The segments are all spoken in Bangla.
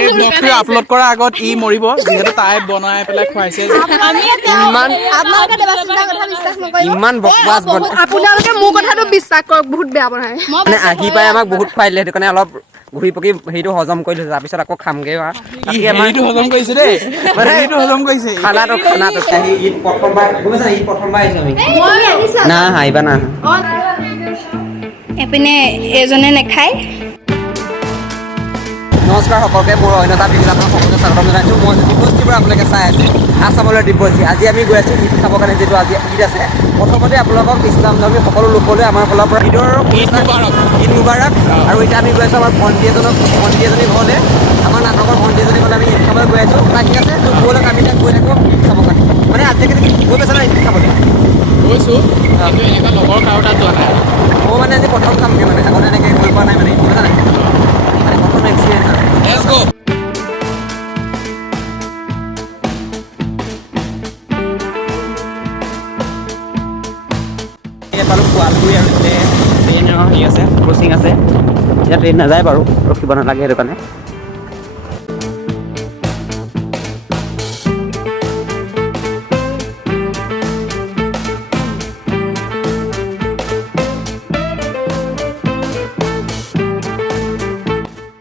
এই ব্লগটো আপলোড কৰাৰ আগত ই মৰিব যিহেতু তাই বনাই পেলাই খুৱাইছে ইমান ইমান বন আপোনালোকে মোৰ কথাটো বিশ্বাস কৰক বহুত বেয়া বনাই। মানে আহি পাই আমাক বহুত খুৱাই দিলে সেইটো কাৰণে অলপ ঘূৰি পকি হেৰিটো হজম কৰি লৈছে তাৰপিছত আকৌ খামগে আৰু ই বাকী আমাৰ হেৰিটো হজম কৰিছে দেই। হেৰিটো হজম কৰিছে। খানাটো খানাটো আহি ঈদ প্ৰথমবাৰ গম পাইছা ঈদ প্ৰথমবাৰ আহিছোঁ আমি। না আহিবা না। এপিনে এজনে নেখায়। নমস্কাৰ সকলোকে মোৰ অন্যতা বিভিন্ন আপোনাক সকলোকে স্বাগতম জনাইছোঁ। মই দিব্যশ্ৰীৰ পৰা আপোনালোকে চাই আছোঁ আছামলৈ দিব্যশ্ৰী আজি আমি গৈ আছোঁ ঈদ খাবৰ কাৰণে যিটো আজি ঈদ আছে। প্ৰথমতে আপোনালোকক ইছলাম ধৰ্মী সকলো লোকলৈ আমাৰ ফালৰ পৰা ঈদৰ ঈদ মুবাৰক। ঈদ মুবাৰক। আৰু এতিয়া আমি গৈ আছোঁ আমাৰ ভণ্টি এজনক ভণ্টি এজনী ঘৰলৈ। আমাৰ নাটকৰ ভণ্টি এজনী ঘৰলৈ আমি ঈদ খাবলৈ গৈ আছোঁ। ঠিক আছে ত' ব'লক আমি তাক গৈ থাকোঁ। বাৰু শুৱালগুৰি আৰু ট্ৰেইনৰ হেৰি আছে ক্ৰচিং আছে। এতিয়া ট্ৰেইন নাযায় বাৰু, ৰখিব নালাগে সেইটো কাৰণে।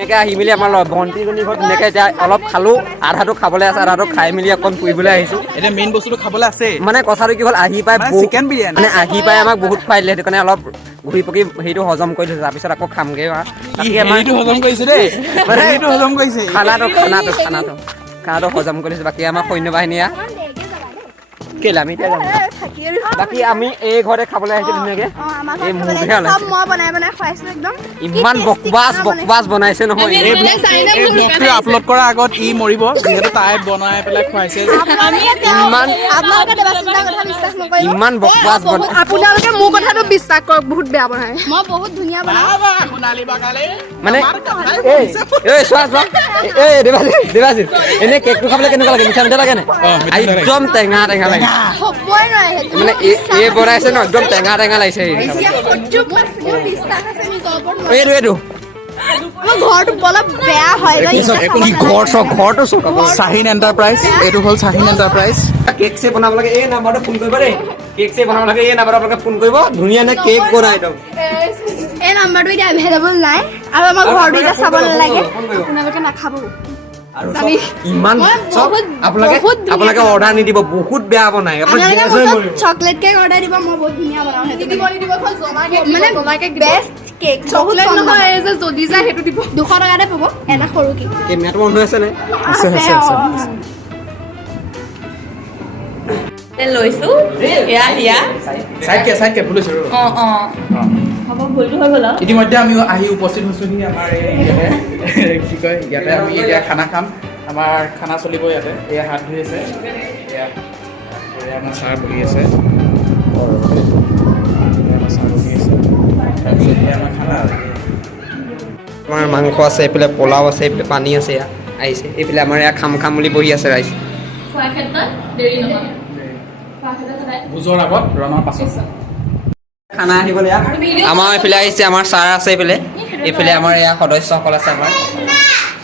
এনেকৈ আহি মেলি আমাৰ ল- ভণ্টিজনী ঘৰত ধুনীয়াকৈ এতিয়া অলপ খালোঁ আধাটো খাবলৈ আছে আধাটো খাই মেলি অকণ ফুৰিবলৈ আহিছোঁ। এতিয়া মেইন বস্তুটো খাবলৈ আছে? মানে কথাটো কি হ'ল আহি পাই মানে বহুত- chicken বিৰিয়ানী। মানে আহি পাই আমাক বহুত খুৱাই দিলে সেইটো কাৰণে অলপ ঘূৰি পকি হেৰিটো হজম কৰি লৈছে তাৰপিছত আকৌ খামগে হজম কৰিছে দেই। মানে হজম কৰিছে। খানাটো খানাটো খানাটো। খানাটো হজম কৰি লৈছে বাকী আমাৰ সৈন্য বাহিনীয়া কেলে? আমি এতিয়া বাকী আমি এই ঘৰতে খাবলৈ আহিছোঁ ধুনীয়াকৈ। এই একদম। ইমান বকবাছ বকবাছ বনাইছে। নহয়। এই এই ব্লগটো আপলোড কৰাৰ আগত ই মৰিব। যিহেতু তাই বনাই পেলাই খুৱাইছে ইমান ইমান বকবাছ বন আপোনালোকে মোৰ কথাটো বিশ্বাস কৰক বহুত বেয়া বনাই। মই বহুত ধুনীয়া বনাওঁ। মানে এই এই চোৱা চোৱা। এই দেৱাশী দেৱাশী এনেই কেকটো খাবলৈ কেনেকুৱা লাগে? মিঠা মিঠা লাগে নে। একদম টেঙা টেঙা লাগে। মানে এই- এই বনাইছে ন একদম টেঙা টেঙা লাগিছে। এইটো এইটো। ঘৰটো চক চক চাহিন এণ্টাৰপ্ৰাইজ এইটো হ'ল চাহিন এণ্টাৰপ্ৰাইজ কেক চে বনাব লাগে এই নাম্বাৰটো ফোন কৰিব দেই। কেক চে বনাব লাগে এই নাম্বাৰত আপোনালোকে ফোন কৰিব। ধুনীয়া নে কেক বনাই একদম এই নাম্বাৰটো এতিয়া এভেইলেবল নাই। আৰু আমাৰ ঘৰটো এতিয়া চাব নালাগে। আপোনালোকে নাখাব ইমান আপোনালোকে আপোনালোকে অৰ্ডাৰ নিদিব বহুত বেয়া বনাই। চকলেট কেক অৰ্ডাৰ দিব মই বহুত ধুনীয়া বনাওঁ মানে বেষ্ট কেক চকলেট নহয় যে যদি যায় সেইটো দিব। দুশ টকাতে পাব এটা সৰু কেক কেমেৰাটো বন্ধ আছে নে? আছে, আছে, আছে। লৈছো। এয়া ইয়া চাইডকে চাইডকে ৰ'ব। অ অ। ইতিমধ্যে আমি আহি উপস্থিত হৈছোঁহি আমাৰ এই ইয়াতে ইয়াতে আমি এতিয়া খানা খাম। আমাৰ খানা চলিব ইয়াতে এয়া হাত ধুই আছে। এয়া আমাৰ ছাৰ বহি আছে। আমাৰ ছাৰ বহি আছে। তাৰপিছত এয়া আমাৰ খানা। আমাৰ মাংস আছে এইফালে পোলাও আছে এইফালে পানী আছে এয়া আহিছে। এইফালে আমাৰ এয়া খাম খাম বুলি বহি আছে ৰাইজ। ভোজৰ আগত পাছত। খানা আহিবলৈ আমাৰ এইফালে আহিছে আমাৰ ছাৰ আছে এইফালে। এইফালে আমাৰ এয়া সদস্যসকল আছে আমাৰ।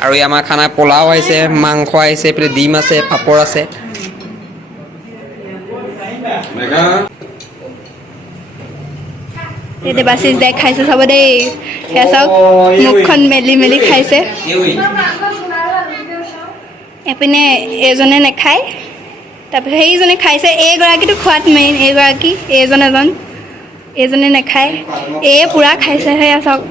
আৰু আমাৰ খানা পোলাও আহিছে মাংস আহিছে এইফালে ডিম আছে পাপৰ আছে। দেৱাশিষ দাই খাইছে চাব দেই। সেয়া চাওক মুখখন মেলি মেলি খাইছে। এপিনে এজনে নেখায় তাৰপিছত সেইজনে খাইছে এইগৰাকীটো খোৱাত মেইন এইগৰাকী এইজন এজন এইজনে নেখায়। এই পূৰা খাইছে সেয়া চাওক।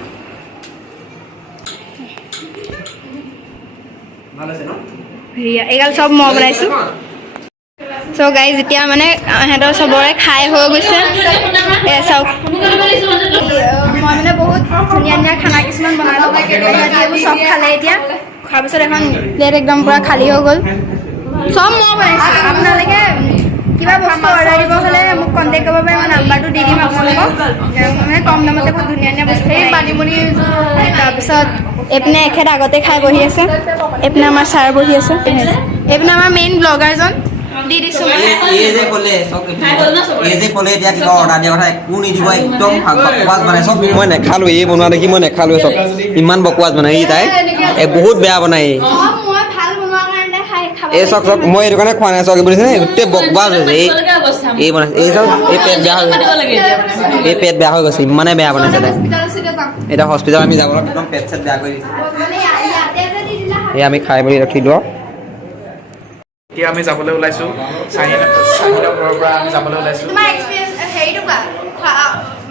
চ' গাই যেতিয়া মানে সিহঁতৰ চবৰে খাই হৈ গৈছে। চাওক। মই মানে বহুত ধুনীয়া ধুনীয়া খানা কিছুমান বনালোঁ। এইবোৰ চব খালে এতিয়া। খোৱাৰ পিছত এখন প্লেট একদম পূৰা খালী হৈ গ'ল। চব মই বনাইছোঁ। আপোনালোকে কিবা বস্তু অৰ্ডাৰ দিব হ'লে মোক কণ্টেক্ট কৰিব পাৰে মই নাম্বাৰটো দি দিম আপোনালোকক। মানে কম দামতে বহুত ধুনীয়া ধুনীয়া বস্তু তাৰপিছত এইপিনে এখেত আগতে খাই বহি আছে। এইপিনে আমাৰ ছাৰ বহি আছে এইপিনে আমাৰ মেইন ব্লগাৰজন দি দিছো চব মই নেখালোঁ এই বনোৱা দেখি মই নেখালোঁ চব। ইমান বকৱাচ বনাই তাই। এই বহুত বেয়া বনাই এই অ মই ভালো বনোৱাৰ কাৰণে খাই খাব এই চক চক মই এইটো কাৰণে খোৱা নাই চক বুলিছে গোটেই বকৱাচ হৈছে। এই এই বনাইছে এই চব এই পেট বেয়া হৈ গৈছে। এই পেট বেয়া হৈ গৈছে ইমানে বেয়া বনাইছে তাই। এতিয়া হস্পিটেল আমি যাব একদম পেট চেট বেয়া কৰি দিছে। মানে এই আমি খাই মেলি ৰাখি দিওঁ। এতিয়া আমি যাবলৈ ওলাইছোঁ। চাহিদা ঘৰৰ পৰা আমি যাবলৈ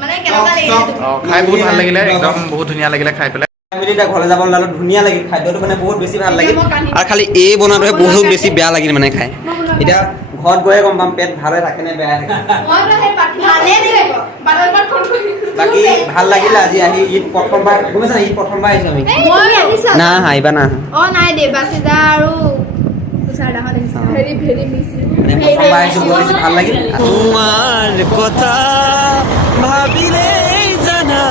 মানে খাই বহুত ভালো লাগিলে একদম বহুত ধুনীয়া লাগিলে খাই পেলাই। ফেমিলি ঘৰলৈ যাব ওলালো ধুনীয়া লাগিল খাদ্যটো মানে বহুত বেছি ভালো লাগিল। আৰু খালি এই বনোৱাটোহে বহুত বেছি বেয়া লাগিল মানে খাই। এতিয়া ঘৰত গৈয়ে গম পাম পেট ভালে থাকে নে বেয়া থাকে। বাকী ভালো লাগিল আজি আহি ঈদ প্ৰথমবাৰ গম পাইছা ঈদ প্ৰথমবাৰ আহিছোঁ আমি। না নাই আৰু মিছ মানে ভালো লাগিল। তোমাৰ কথা ভাবিলে জানা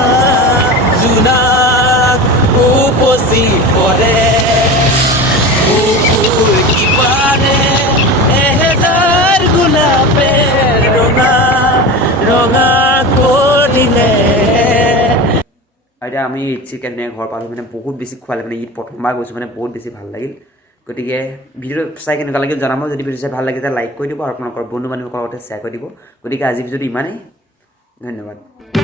জোনাক উপচি পৰে কুকুৰ কিবাৰে এহেজাৰ গোলাপে ৰঙা ৰঙা কৰিলে এতিয়া আমি ঈদ চিকেন ঘৰ পালোঁ মানে বহুত বেছি খোৱালে মানে ঈদ প্ৰথমবাৰ গৈছোঁ মানে বহুত বেছি ভালো লাগিল। গতিকে ভিডিঅ'টো চাই কেনেকুৱা লাগিল জনাব, যদি ভিডিঅ' চাই ভালো লাগিছে লাইক কৰি দিব আৰু আপোনালোকৰ বন্ধু বান্ধৱীসকলৰ লগতে শ্বেয়াৰ কৰি দিব। গতিকে আজি ভিডিঅ'টো ইমানেই। ধন্যবাদ।